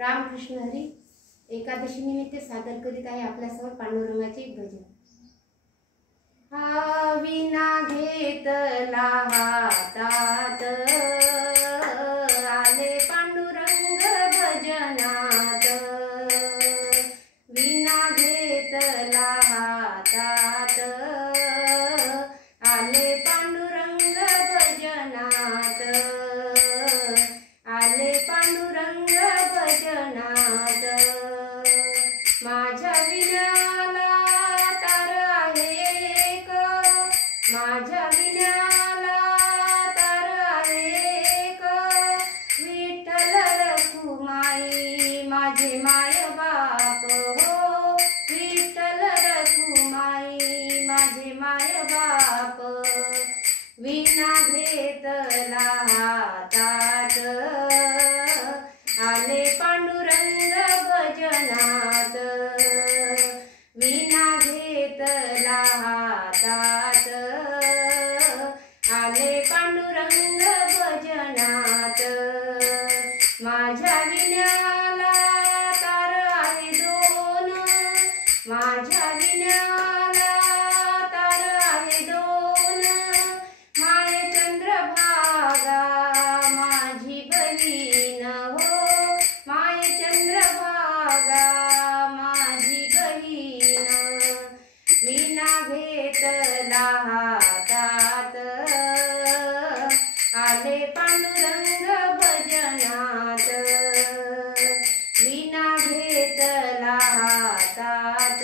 रामकृष्ण हरी एकादशी निमित्त सादर करीत आहे आपल्यासमोर पांडुरंगाचे एक भजन। हा विना घेतला हातात आले पांडुरंग भजनात, विना घेतला हातात आले पांडुरंग भजनात, आले पांडुरंग भजनात। माझ्या विण्याला तार आहे एक, माझ्या विण्याला तार आहे एक, विठ्ठल रखुमाई माझे माय बाप हो, विठ्ठल रखुमाई माझे माय बाप। विना घेतला हातात आले पांडुरंग भजनात, विना घेतला हातात आले पांडुरंग भजनात। माझ्या विण्याला तार आहे दोन, माझ्या विण्याला तार आहे दोन, माय चंद्रभागा माझी बहीण हो, माय चंद्रभागा माझी बहीण। विना घेतला हातात आले पांडुरंग भजनात, विना घेतला हातात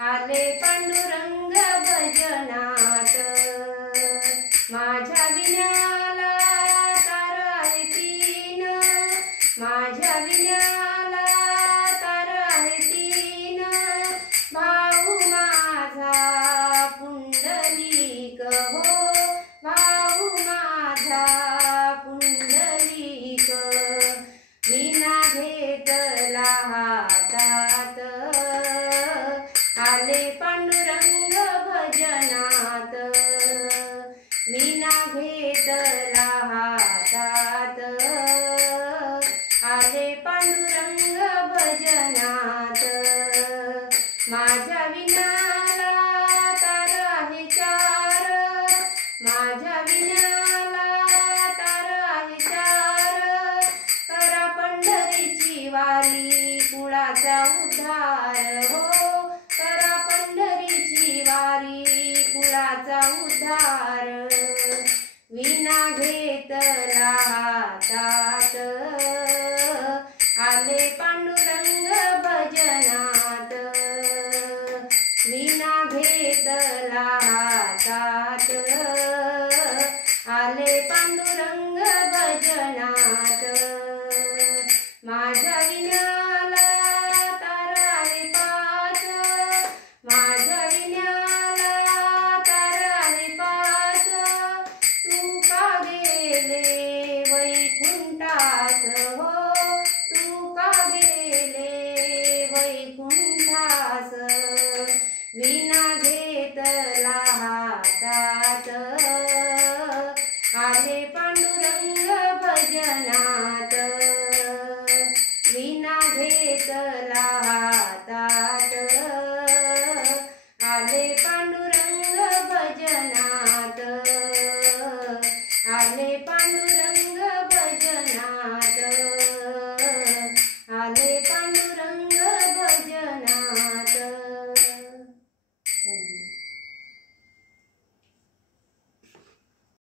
आले पांडुरंग भजनात। माझ्या विण्याला तार आहे तीन, माझ्या